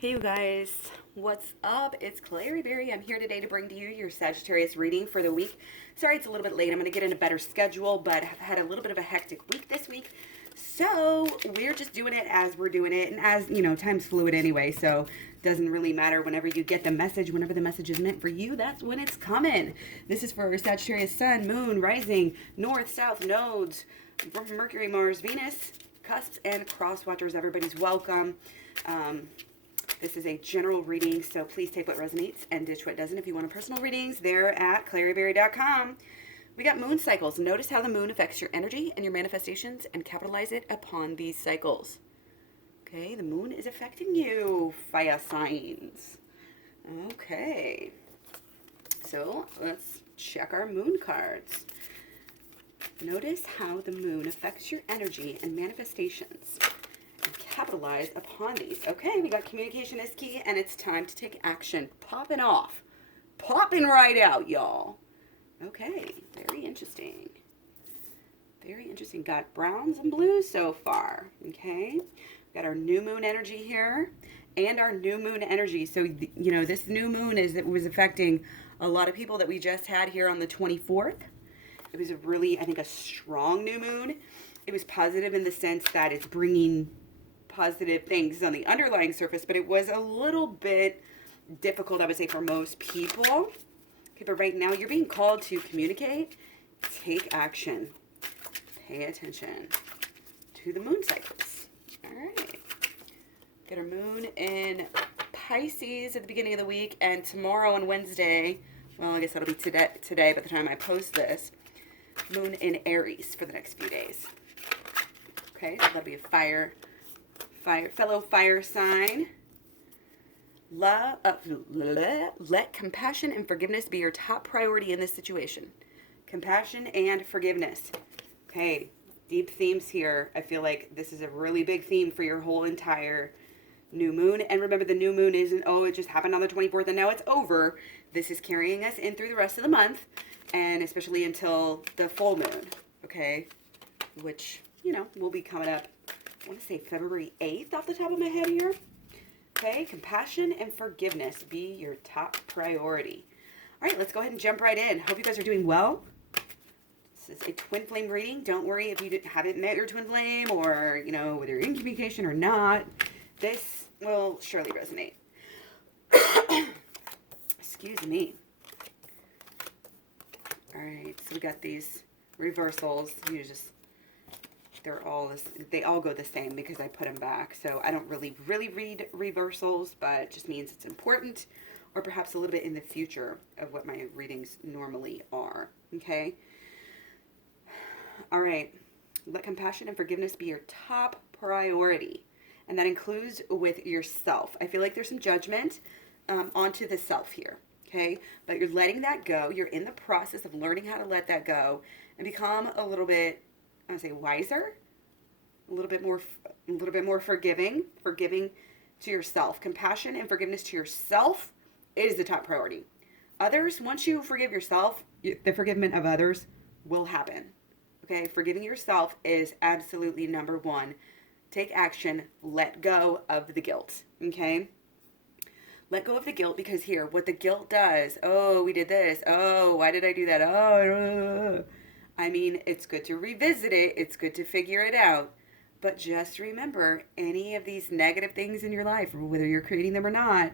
Hey you guys, what's up? It's Clary Berry. I'm here today to bring to you your Sagittarius reading for the week. Sorry it's a little bit late. I'm going to get in a better schedule, but I've had a little bit of a hectic week this week. So we're just doing it as we're doing it. And as you know, time's fluid anyway, so it doesn't really matter whenever you get the message. Whenever the message is meant for you, that's when it's coming. This is for Sagittarius Sun, Moon, Rising, North, South nodes, Mercury, Mars, Venus, cusps, and cross watchers. Everybody's welcome. This is a general reading, so please take what resonates and ditch what doesn't. If you want a personal readings, they're at claryberry.com. We got moon cycles. Notice how the moon affects your energy and your manifestations and capitalize it upon these cycles. Okay, the moon is affecting you, fire signs. Okay, so let's check our moon cards. Notice how the moon affects your energy and manifestations. Capitalize upon these. Okay, we got communication is key, and it's time to take action. Popping off. Popping right out, y'all. Okay, very interesting. Very interesting. Got browns and blues so far. Okay, we got our new moon energy here and our new moon energy. So, you know, this new moon was affecting a lot of people that we just had here on the 24th. It was a really, I think, a strong new moon. It was positive in the sense that it's bringing positive things on the underlying surface, but it was a little bit difficult, I would say, for most people. Okay, but right now you're being called to communicate, take action, pay attention to the moon cycles. All right. Get our moon in Pisces at the beginning of the week, and tomorrow and Wednesday, well, I guess that'll be today by the time I post this, moon in Aries for the next few days. Okay, so that'll be a fellow fire sign. Let compassion and forgiveness be your top priority in this situation. Compassion and forgiveness. Okay, deep themes here. I feel like this is a really big theme for your whole entire new moon. And remember, the new moon isn't, oh, it just happened on the 24th and now it's over. This is carrying us in through the rest of the month, and especially until the full moon, okay? Which, you know, will be coming up, I want to say February 8th off the top of my head here. Okay, compassion and forgiveness be your top priority. All right, let's go ahead and jump right in. Hope you guys are doing well. This is a twin flame reading. Don't worry if you haven't met your twin flame, or, you know, whether you're in communication or not. This will surely resonate. Excuse me. All right, so we got these reversals. They all go the same because I put them back. So I don't really read reversals, but it just means it's important, or perhaps a little bit in the future of what my readings normally are. Okay. All right. Let compassion and forgiveness be your top priority. And that includes with yourself. I feel like there's some judgment onto the self here. Okay. But you're letting that go. You're in the process of learning how to let that go and become a little bit, I want to say, wiser, a little bit more forgiving to yourself. Compassion and forgiveness to yourself is the top priority. Others, once you forgive yourself, the forgiveness of others will happen. Okay, forgiving yourself is absolutely number one. Take action. Let go of the guilt. Okay. Let go of the guilt, because here, what the guilt does, oh, we did this. Oh, why did I do that? Oh, I mean, it's good to revisit it. It's good to figure it out. But just remember, any of these negative things in your life, whether you're creating them or not,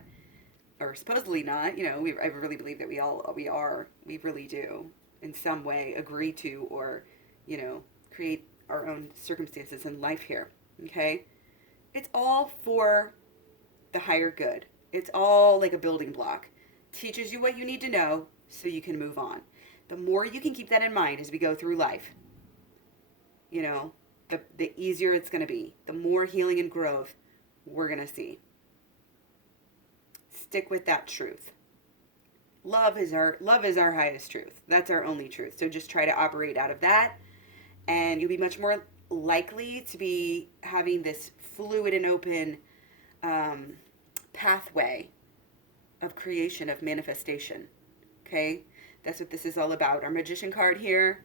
or supposedly not, you know, I really believe that we really do in some way agree to, or, you know, create our own circumstances in life here. Okay. It's all for the higher good. It's all like a building block. Teaches you what you need to know so you can move on. The more you can keep that in mind as we go through life, you know, the easier it's going to be. The more healing and growth we're going to see. Stick with that truth. Love is our highest truth. That's our only truth. So just try to operate out of that, and you'll be much more likely to be having this fluid and open pathway of creation, of manifestation. Okay? That's what this is all about. Our magician card here,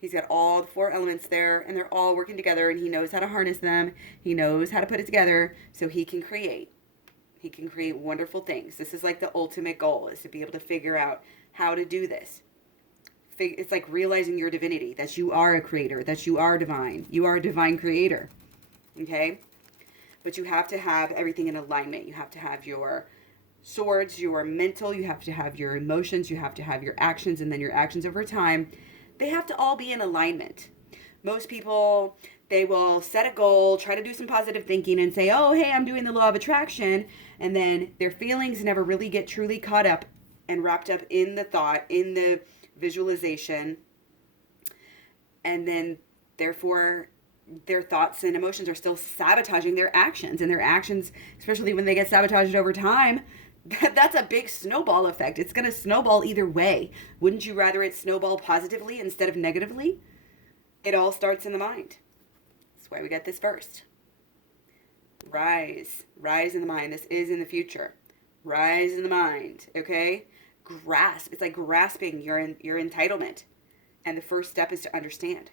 he's got all the 4 elements there, and they're all working together, and he knows how to harness them. He knows how to put it together so he can create. He can create wonderful things. This is like the ultimate goal, is to be able to figure out how to do this. It's like realizing your divinity, that you are a creator, that you are divine. You are a divine creator. Okay? But you have to have everything in alignment. You have to have your swords, your mental, you have to have your emotions, you have to have your actions, and then your actions over time. They have to all be in alignment. Most people, they will set a goal, try to do some positive thinking and say, oh, hey, I'm doing the law of attraction. And then their feelings never really get truly caught up and wrapped up in the thought, in the visualization. And then therefore their thoughts and emotions are still sabotaging their actions. And their actions, especially when they get sabotaged over time, that's a big snowball effect. It's going to snowball either way. Wouldn't you rather it snowball positively instead of negatively? It all starts in the mind. That's why we got this first. Rise in the mind. This is in the future. Rise in the mind, okay? Grasp. It's like grasping your entitlement. And the first step is to understand.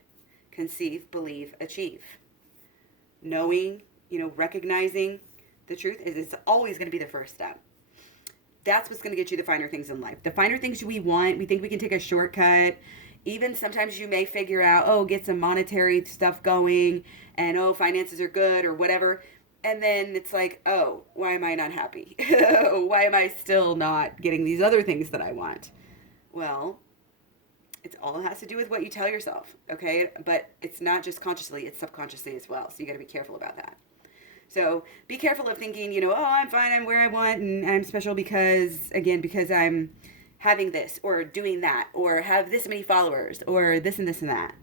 Conceive, believe, achieve. Knowing, recognizing the truth is always going to be the first step. That's what's going to get you the finer things in life. The finer things we want, we think we can take a shortcut. Even sometimes you may figure out, get some monetary stuff going, and finances are good or whatever. And then it's like, why am I not happy? Why am I still not getting these other things that I want? Well, it all has to do with what you tell yourself, okay? But it's not just consciously, it's subconsciously as well. So you got to be careful about that. So be careful of thinking, I'm fine, I'm where I want, and I'm special because I'm having this or doing that or have this many followers or this and this and that.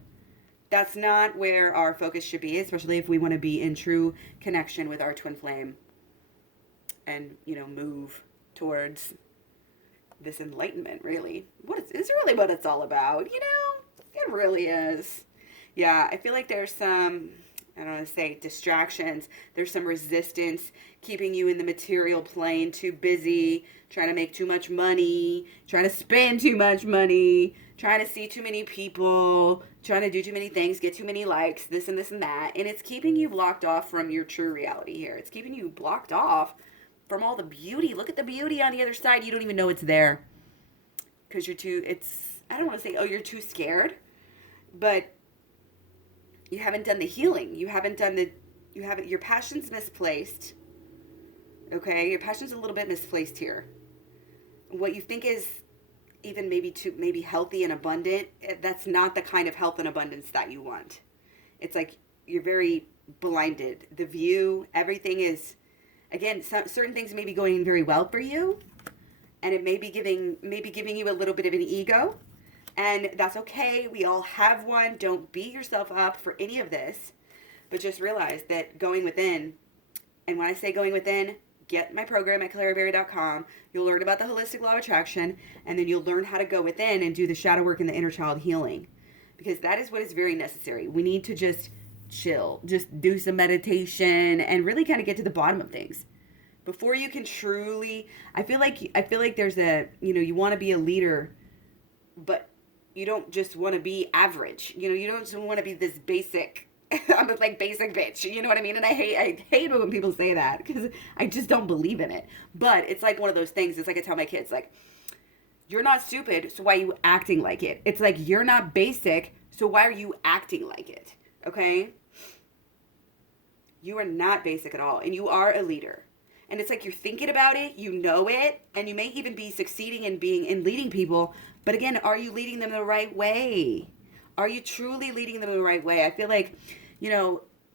That's not where our focus should be, especially if we want to be in true connection with our twin flame and, move towards this enlightenment, really. It's really what it's all about, It really is. Yeah, I feel like there's some, I don't want to say distractions. There's some resistance keeping you in the material plane, too busy, trying to make too much money, trying to spend too much money, trying to see too many people, trying to do too many things, get too many likes, this and this and that. And it's keeping you blocked off from your true reality here. It's keeping you blocked off from all the beauty. Look at the beauty on the other side. You don't even know it's there because I don't want to say, you're too scared, but you haven't done the healing. Your passion's misplaced. Okay? Your passion's a little bit misplaced here. What you think is even maybe healthy and abundant, that's not the kind of health and abundance that you want. It's like you're very blinded. The view, everything is, again, certain things may be going very well for you, and it may be giving you a little bit of an ego. And that's okay. We all have one. Don't beat yourself up for any of this. But just realize that going within, and when I say going within, get my program at claraberry.com. You'll learn about the holistic law of attraction, and then you'll learn how to go within and do the shadow work and the inner child healing. Because that is what is very necessary. We need to just chill, just do some meditation, and really kind of get to the bottom of things. Before you can truly, I feel like there's you want to be a leader, but you don't just want to be average. You don't just want to be this basic. I'm a basic bitch. You know what I mean? And I hate it when people say that because I just don't believe in it. But it's like one of those things. It's like I tell my kids, you're not stupid, so why are you acting like it? It's like you're not basic, so why are you acting like it? Okay? You are not basic at all, and you are a leader. And it's like you're thinking about it, you know it, and you may even be succeeding in leading people. But again, are you leading them the right way? Are you truly leading them the right way? I feel like,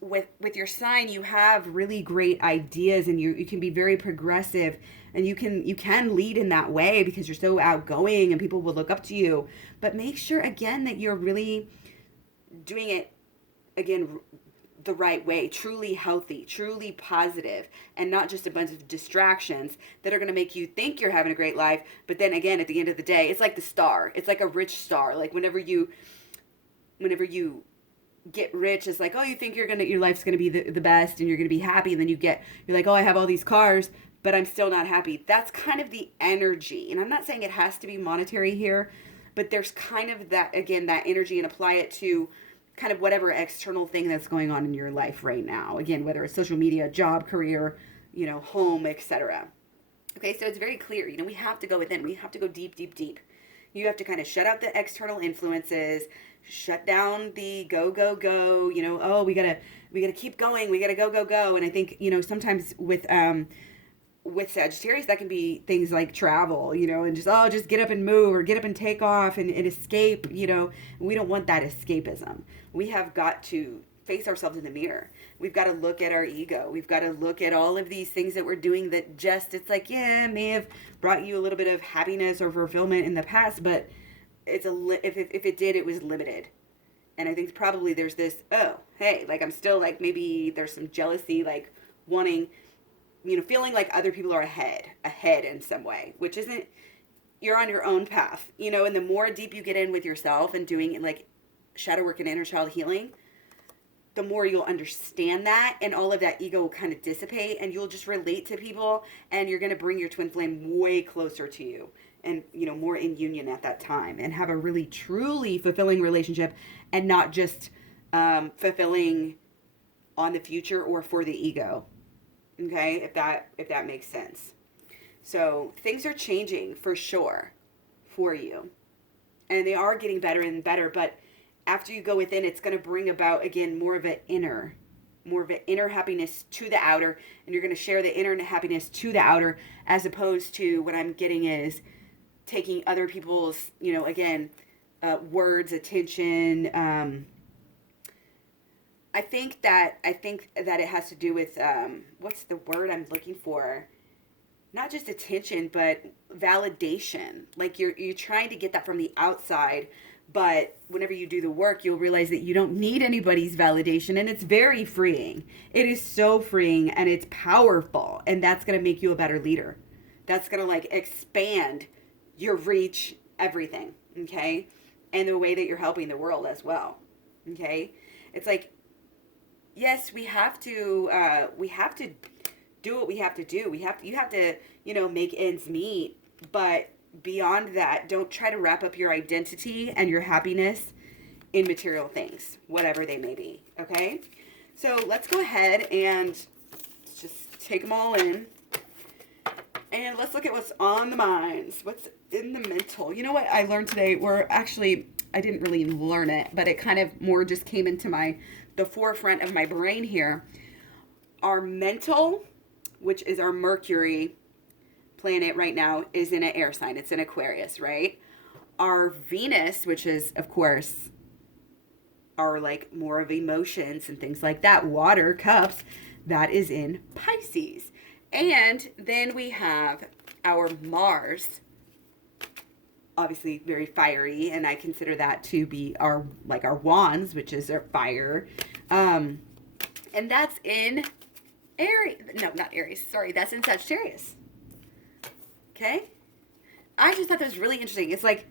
with your sign, you have really great ideas, and you can be very progressive, and you can lead in that way because you're so outgoing and people will look up to you. But make sure again that you're really doing it again the right way, truly healthy, truly positive, and not just a bunch of distractions that are going to make you think you're having a great life. But then again, at the end of the day, it's like the star. It's like a rich star. Like whenever you get rich, it's like, you think your life's going to be the best and you're going to be happy. And then you're like, I have all these cars, but I'm still not happy. That's kind of the energy. And I'm not saying it has to be monetary here, but there's kind of that energy, and apply it to kind of whatever external thing that's going on in your life right now. Again, whether it's social media, job, career, home, etc. Okay, so it's very clear. We have to go within. We have to go deep, deep, deep. You have to kind of shut out the external influences, shut down the go, go, go. Oh, we gotta keep going. We gotta go, go, go. And I think sometimes with Sagittarius, that can be things like travel, and just get up and move, or get up and take off and escape. We don't want that escapism. We have got to face ourselves in the mirror. We've got to look at our ego. We've got to look at all of these things that we're doing that it's like, yeah, may have brought you a little bit of happiness or fulfillment in the past, but if it did, it was limited. And I think probably there's this, oh, hey, like I'm still like, maybe there's some jealousy, like wanting, feeling like other people are ahead in some way, which isn't, you're on your own path, and the more deep you get in with yourself and doing like shadow work and inner child healing, the more you'll understand that, and all of that ego will kind of dissipate, and you'll just relate to people, and you're going to bring your twin flame way closer to you, and more in union at that time, and have a really truly fulfilling relationship, and not just fulfilling on the future or for the ego. Okay, if that makes sense. So things are changing for sure for you, and they are getting better and better, but after you go within, it's going to bring about, again, more of an inner happiness to the outer, and you're going to share the inner happiness to the outer, as opposed to what I'm getting is taking other people's, words, attention. I think that it has to do with, what's the word I'm looking for? Not just attention, but validation. Like you're trying to get that from the outside, but whenever you do the work, you'll realize that you don't need anybody's validation, and it's very freeing. It is so freeing, and it's powerful, and that's going to make you a better leader. That's going to like expand your reach, everything, okay? And the way that you're helping the world as well, okay? It's like, yes, we have to do what we have to do. You have to, make ends meet, but beyond that, don't try to wrap up your identity and your happiness in material things, whatever they may be, okay? So let's go ahead and just take them all in, and let's look at what's on the minds, what's in the mental. You know what I learned today? I didn't really learn it, but it kind of more just came into the forefront of my brain here. Our mental, which is our Mercury planet right now, is in an air sign. It's in Aquarius, right? Our Venus, which is, of course, our like more of emotions and things like that, water, cups, that is in Pisces. And then we have our Mars, obviously very fiery, and I consider that to be our wands, which is our fire. And that's in Aries. No, not Aries. Sorry, that's in Sagittarius. Okay? I just thought that was really interesting. It's like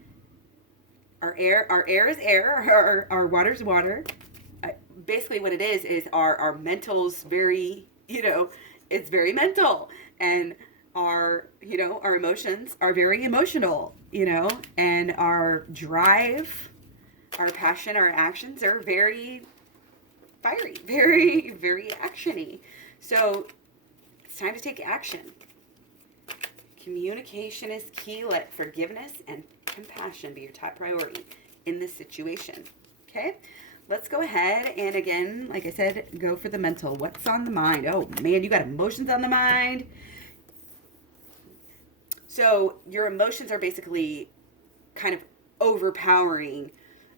our air is air, our water is water. Basically what it is our mental's very, it's very mental. And our emotions are very emotional, and our drive, our passion, our actions are very fiery, very, very actiony. So it's time to take action. Communication is key. Let forgiveness and compassion be your top priority in this situation. Okay? Let's go ahead and, again, like I said, go for the mental. What's on the mind? Oh, man, you got emotions on the mind. So your emotions are basically kind of overpowering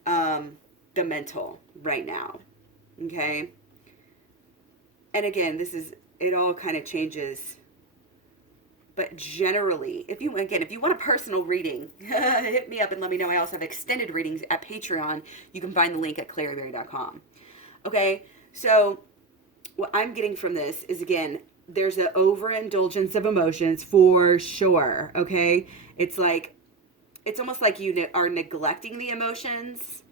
the mental right now. Okay? And again, it all kind of changes. But generally, if you want a personal reading, hit me up and let me know. I also have extended readings at Patreon. You can find the link at claryberry.com. Okay, so what I'm getting from this is, again, there's an overindulgence of emotions for sure. Okay, it's almost like you are neglecting the emotions,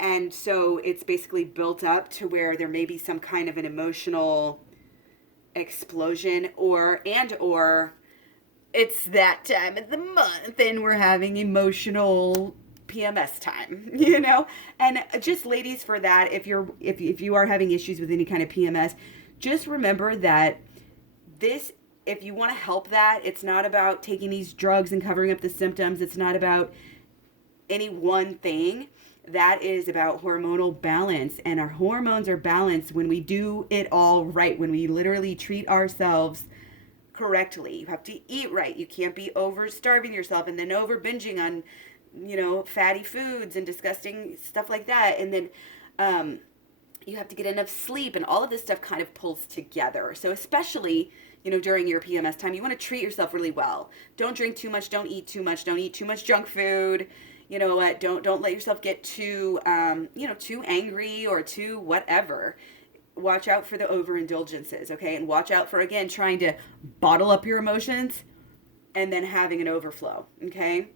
and so it's basically built up to where there may be some kind of an emotional explosion, or it's that time of the month and we're having emotional PMS time, and just ladies, for that, if you are having issues with any kind of PMS, just remember that this, if you want to help that, it's not about taking these drugs and covering up the symptoms. It's not about any one thing. That is about hormonal balance, and our hormones are balanced when we do it all right, when we literally treat ourselves correctly. You have to eat right. You can't be over starving yourself and then over binging on, fatty foods and disgusting stuff like that. And then you have to get enough sleep, and all of this stuff kind of pulls together. So especially, during your PMS time, you want to treat yourself really well. Don't drink too much. Don't eat too much. Don't eat too much junk food. You know what? Don't let yourself get too, too angry or too whatever. Watch out for the overindulgences, okay? And watch out for, again, trying to bottle up your emotions and then having an overflow, okay?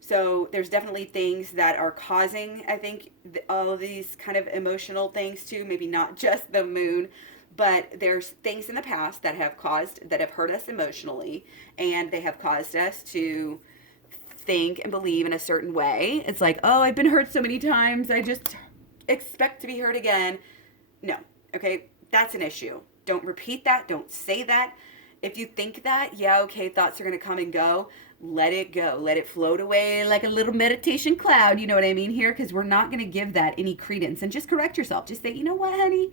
So there's definitely things that are causing, I think, all of these kind of emotional things too. Maybe not just the moon, but there's things in the past that have hurt us emotionally, and they have caused us to think and believe in a certain way. It's like, oh, I've been hurt so many times, I just expect to be hurt again. No, okay, that's an issue. Don't repeat that. Don't say that. If you think that, yeah, okay, thoughts are going to come and go. Let it go. Let it float away like a little meditation cloud. You know what I mean here? Because we're not going to give that any credence. And just correct yourself. Just say, you know what, honey?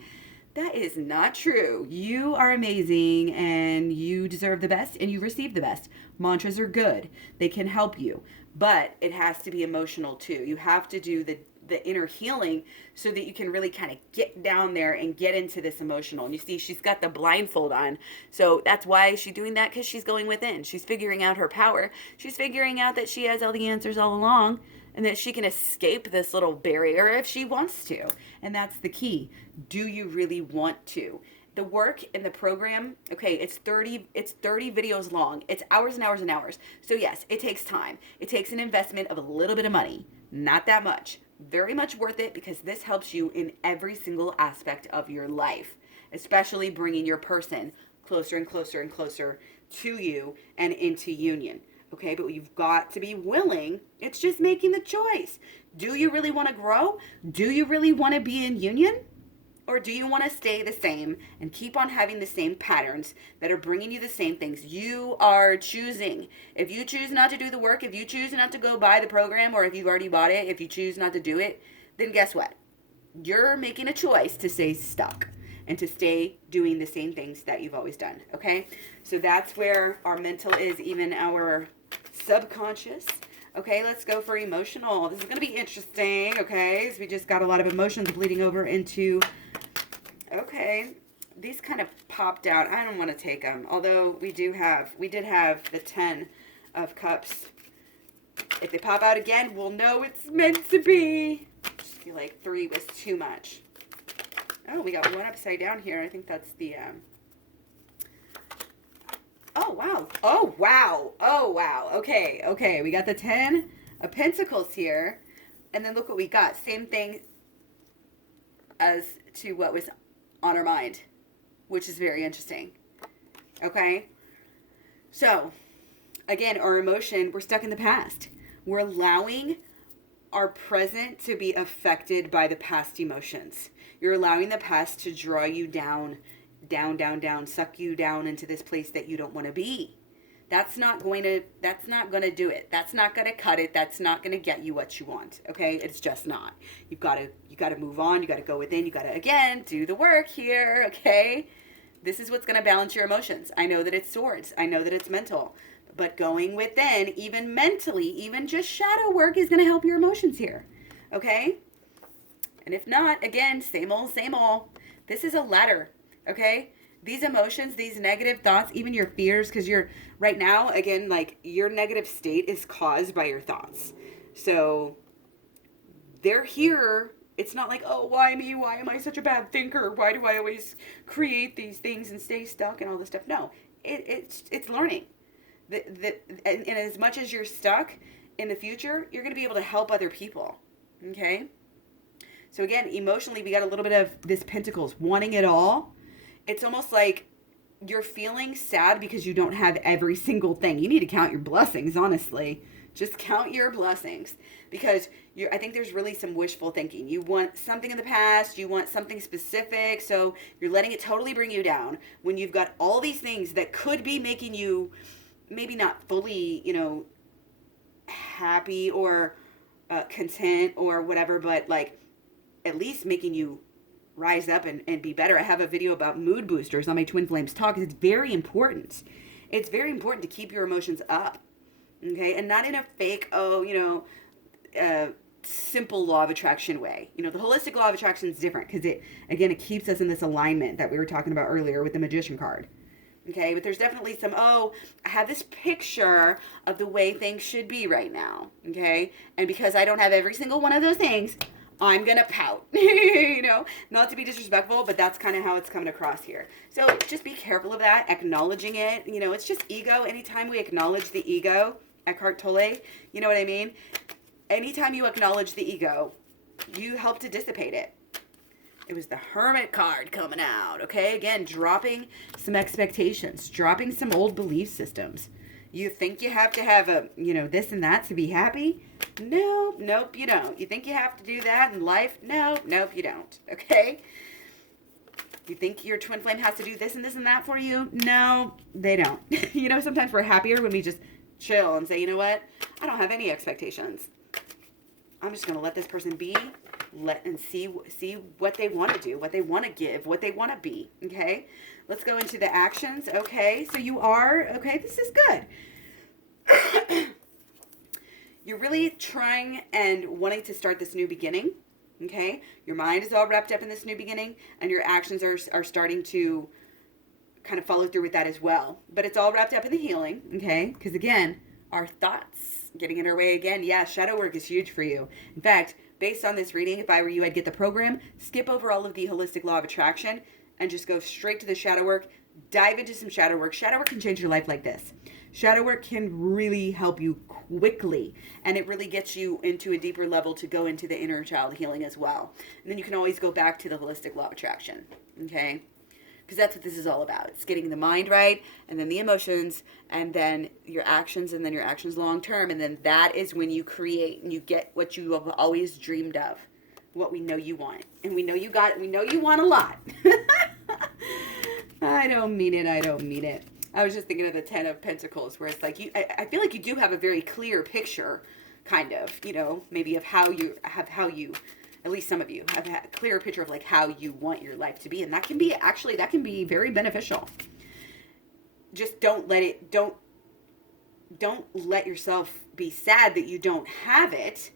That is not true. You are amazing, and you deserve the best, and you receive the best. Mantras are good. They can help you. But it has to be emotional too. You have to do the inner healing so that you can really kind of get down there and get into this emotional. And you see, she's got the blindfold on. So that's why she's doing that, because she's going within. She's figuring out her power. She's figuring out that she has all the answers all along, and that she can escape this little barrier if she wants to. And that's the key. Do you really want to? The work in the program, okay, it's 30 videos long. It's hours and hours and hours. So yes, it takes time. It takes an investment of a little bit of money. Not that much. Very much worth it, because this helps you in every single aspect of your life, especially bringing your person closer and closer and closer to you and into union. Okay, but you've got to be willing. It's just making the choice. Do you really want to grow? Do you really want to be in union? Or do you want to stay the same and keep on having the same patterns that are bringing you the same things? You are choosing. If you choose not to do the work, if you choose not to go buy the program, or if you've already bought it, if you choose not to do it, then guess what? You're making a choice to stay stuck and to stay doing the same things that you've always done, okay? So that's where our mental is, even our subconscious. Okay, let's go for emotional. This is going to be interesting, okay? So we just got a lot of emotions bleeding over into... Okay, these kind of popped out. I don't want to take them, although we did have the 10 of Cups. If they pop out again, we'll know it's meant to be. I just feel like 3 was too much. Oh, we got one upside down here. I think that's the... Oh, wow. Oh, wow. Oh, wow. Okay. We got the 10 of Pentacles here. And then look what we got. Same thing as to what was on our mind, which is very interesting. Okay? So, again, our emotion, we're stuck in the past. We're allowing our present to be affected by the past emotions. You're allowing the past to draw you down, suck you down into this place that you don't want to be. That's not going to do it. That's not going to cut it. That's not going to get you what you want. Okay? It's just not. You got to move on. You got to go within. You got to, again, do the work here. Okay? This is what's going to balance your emotions. I know that it's swords. I know that it's mental. But going within, even mentally, even just shadow work is going to help your emotions here. Okay? And if not, again, same old, same old. This is a ladder. Okay? These emotions, these negative thoughts, even your fears, because you're right now, again, like your negative state is caused by your thoughts. So they're here. It's not like, oh, why me? Why am I such a bad thinker? Why do I always create these things and stay stuck and all this stuff? No, it's learning. And as much as you're stuck in the future, you're going to be able to help other people. Okay? So again, emotionally, we got a little bit of this Pentacles, wanting it all. It's almost like you're feeling sad because you don't have every single thing. You need to count your blessings, honestly. Just count your blessings, because I think there's really some wishful thinking. You want something in the past, you want something specific, so you're letting it totally bring you down when you've got all these things that could be making you maybe not fully, happy or content or whatever, but like at least making you rise up and be better. I have a video about mood boosters on my Twin Flames Talk. It's very important. It's very important to keep your emotions up, okay? And not in a fake, simple law of attraction way. The holistic law of attraction is different because it keeps us in this alignment that we were talking about earlier with the Magician card. Okay, but there's definitely some, I have this picture of the way things should be right now, okay? And because I don't have every single one of those things, I'm going to pout, not to be disrespectful, but that's kind of how it's coming across here. So just be careful of that, acknowledging it. It's just ego. Anytime we acknowledge the ego, AHHLoA, you know what I mean? Anytime you acknowledge the ego, you help to dissipate it. It was the Hermit card coming out, okay? Again, dropping some expectations, dropping some old belief systems. You think you have to have this and that to be happy? Nope, you don't. You think you have to do that in life? Nope, you don't, okay? You think your twin flame has to do this and this and that for you? No, they don't. Sometimes we're happier when we just chill and say, you know what? I don't have any expectations. I'm just going to let this person be. And see what they want to do, what they want to give, what they want to be, okay? Let's go into the actions, okay? So you are, okay, this is good. You're really trying and wanting to start this new beginning, okay? Your mind is all wrapped up in this new beginning, and your actions are starting to kind of follow through with that as well. But it's all wrapped up in the healing, okay? Because again, our thoughts getting in our way again. Yeah, shadow work is huge for you. In fact, based on this reading, if I were you, I'd get the program, skip over all of the holistic law of attraction, and just go straight to the shadow work. Dive into some shadow work. Shadow work can change your life like this. Shadow work can really help you quickly, and it really gets you into a deeper level to go into the inner child healing as well. And then you can always go back to the holistic law of attraction, okay? Because that's what this is all about. It's getting the mind right, and then the emotions, and then your actions, and then your actions long term. And then that is when you create and you get what you have always dreamed of, what we know you want. And we know you want a lot. I don't mean it. I was just thinking of the 10 of Pentacles, where it's like, I feel like you do have a very clear picture, kind of, maybe of how you, at least some of you have a clearer picture of like how you want your life to be. And that can be very beneficial. Just don't let yourself be sad that you don't have it.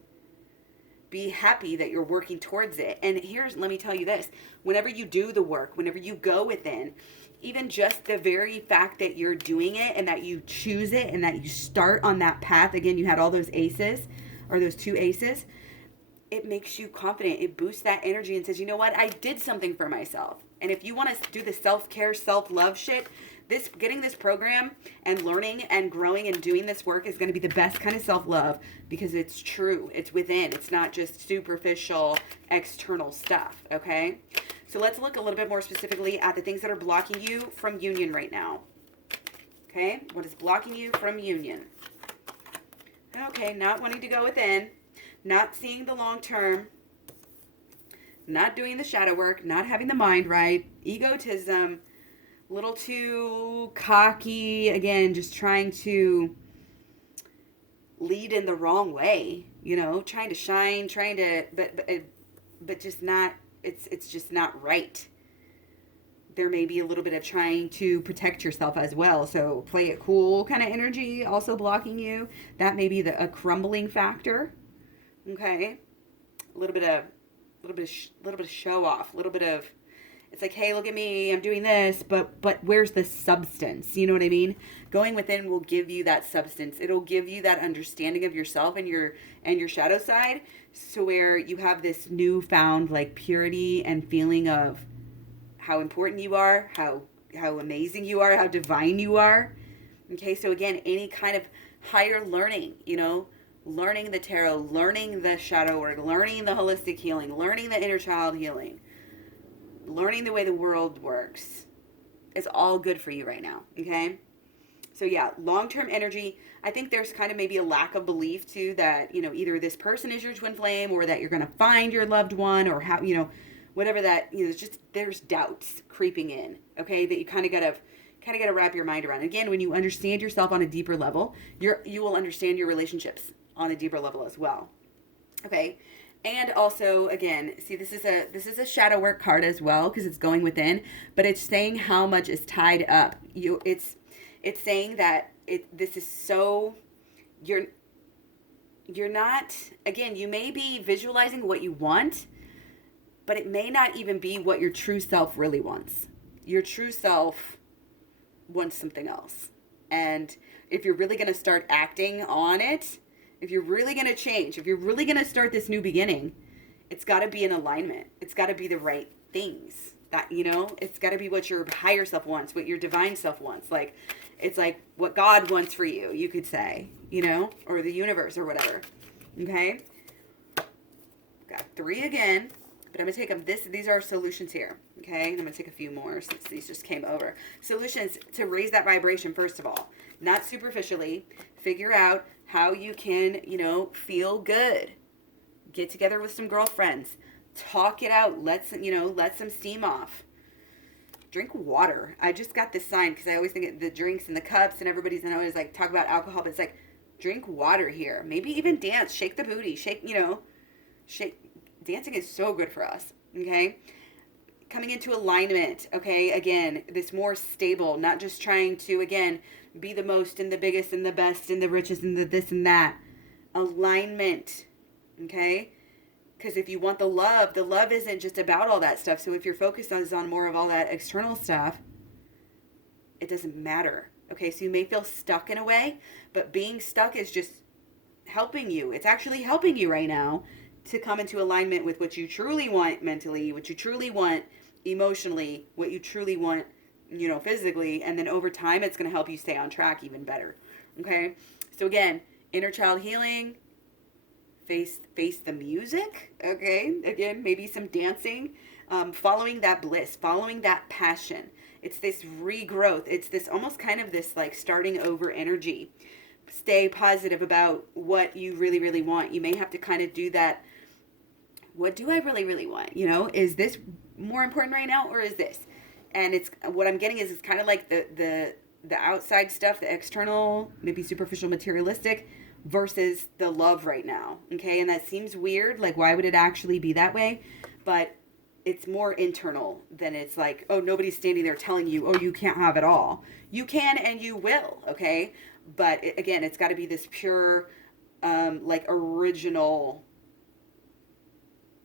Be happy that you're working towards it. And let me tell you this, whenever you do the work, whenever you go within, even just the very fact that you're doing it and that you choose it and that you start on that path, again, you had all those aces or those 2 aces, it makes you confident. It boosts that energy and says, you know what? I did something for myself. And if you want to do the self-care, self-love shit, getting this program and learning and growing and doing this work is going to be the best kind of self-love, because it's true. It's within. It's not just superficial external stuff, okay? So let's look a little bit more specifically at the things that are blocking you from union right now. Okay? What is blocking you from union? Okay, not wanting to go within. Not seeing the long term, not doing the shadow work, not having the mind right, egotism, a little too cocky, again, just trying to lead in the wrong way, trying to shine, but just not, it's just not right. There may be a little bit of trying to protect yourself as well. So play it cool kind of energy also blocking you. That may be a crumbling factor. Okay, a little bit of show off, a little bit of, it's like, hey, look at me, I'm doing this, but where's the substance? You know what I mean? Going within will give you that substance. It'll give you that understanding of yourself and your shadow side, so where you have this newfound like purity and feeling of how important you are, how amazing you are, how divine you are. Okay, so again, any kind of higher learning, learning the tarot, learning the shadow work, learning the holistic healing, learning the inner child healing, learning the way the world works is all good for you right now, okay? So yeah, long-term energy. I think there's kind of maybe a lack of belief too that, either this person is your twin flame or that you're going to find your loved one or how, whatever that, it's just there's doubts creeping in, okay? That you kind of got to wrap your mind around. Again, when you understand yourself on a deeper level, you will understand your relationships on a deeper level as well. Okay? And also, again, see, this is a shadow work card as well because it's going within, but it's saying how much is tied up. It's saying that this is so you're not, again, you may be visualizing what you want, but it may not even be what your true self really wants. Your true self wants something else. And if you're really going to start acting on it, if you're really going to change, if you're really going to start this new beginning, it's got to be in alignment. It's got to be the right things. That, it's got to be what your higher self wants, what your divine self wants. Like, it's like what God wants for you, you could say, or the universe or whatever. Okay? Got 3 again, but I'm going to take them. These are solutions here. Okay? And I'm going to take a few more since these just came over. Solutions to raise that vibration, first of all. Not superficially. Figure out how you can, feel good. Get together with some girlfriends. Talk it out. Let some steam off. Drink water. I just got this sign because I always think the drinks and the cups and everybody's always like talk about alcohol, but it's like drink water here. Maybe even dance. Shake the booty. Shake. Dancing is so good for us. Okay. Coming into alignment. Okay. Again, this more stable, not just trying to, again, be the most and the biggest and the best and the richest and the this and that. Alignment. Okay. Because if you want the love isn't just about all that stuff. So if your focus is on more of all that external stuff, it doesn't matter. Okay, so you may feel stuck in a way, but being stuck is just helping you. It's actually helping you right now to come into alignment with what you truly want mentally, what you truly want emotionally, what you truly want, physically. And then over time, it's going to help you stay on track even better. Okay, so again, inner child healing. Face the music, okay? Again, maybe some dancing, following that bliss, following that passion. It's this regrowth. It's this almost kind of this like starting over energy. Stay positive about what you really, really want. You may have to kind of do that. What do I really, really want? Is this more important right now or is this? And it's what I'm getting is it's kind of like the outside stuff, the external, maybe superficial, materialistic, versus the love right now, okay? And that seems weird, like why would it actually be that way? But it's more internal than it's like, oh, nobody's standing there telling you, oh, you can't have it all. You can and you will, okay? But again, it's got to be this pure, like original,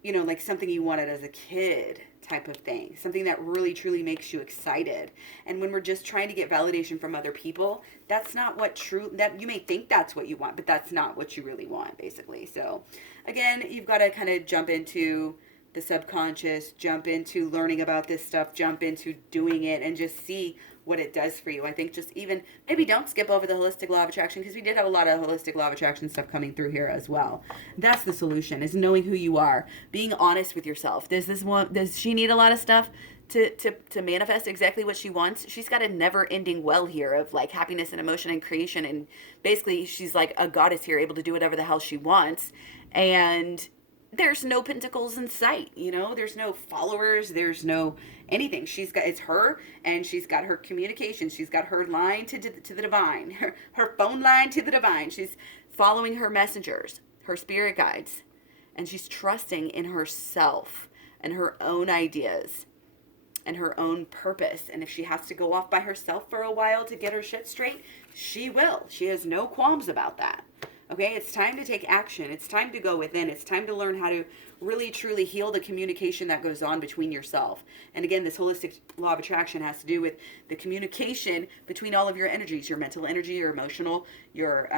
like something you wanted as a kid type of thing. Something that really, truly makes you excited. And when we're just trying to get validation from other people, that's not that you may think that's what you want, but that's not what you really want, basically. So again, you've got to kind of jump into the subconscious, jump into learning about this stuff, jump into doing it and just see what it does for you. I think just even maybe don't skip over the holistic law of attraction because we did have a lot of holistic law of attraction stuff coming through here as well. That's the solution, is knowing who you are, being honest with yourself. Does she need a lot of stuff to manifest exactly what she wants? She's got a never ending well here of like happiness and emotion and creation, and basically she's like a goddess here, able to do whatever the hell she wants. And there's no pentacles in sight, there's no followers, there's no anything. It's her, and she's got her communication. She's got her line to the divine, her phone line to the divine. She's following her messengers, her spirit guides, and she's trusting in herself and her own ideas and her own purpose. And if she has to go off by herself for a while to get her shit straight, she will. She has no qualms about that. Okay, it's time to take action. It's time to go within. It's time to learn how to really, truly heal the communication that goes on between yourself. And again, this holistic law of attraction has to do with the communication between all of your energies, your mental energy, your emotional, your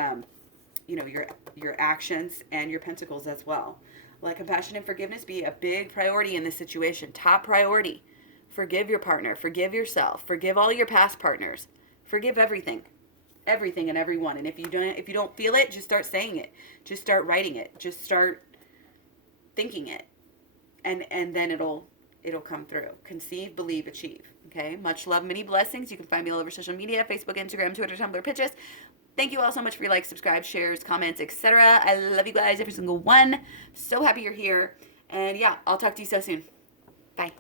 actions, and your pentacles as well. Let compassion and forgiveness be a big priority in this situation. Top priority. Forgive your partner. Forgive yourself. Forgive all your past partners. Forgive everything. Everything and everyone. And if you don't feel it, just start saying it. Just start writing it. Just start thinking it. And then it'll it'll come through. Conceive, believe, achieve. Okay? Much love, many blessings. You can find me all over social media, Facebook, Instagram, Twitter, Tumblr, Pinterest. Thank you all so much for your likes, subscribes, shares, comments, etc. I love you guys, every single one. So happy you're here. And yeah, I'll talk to you so soon. Bye.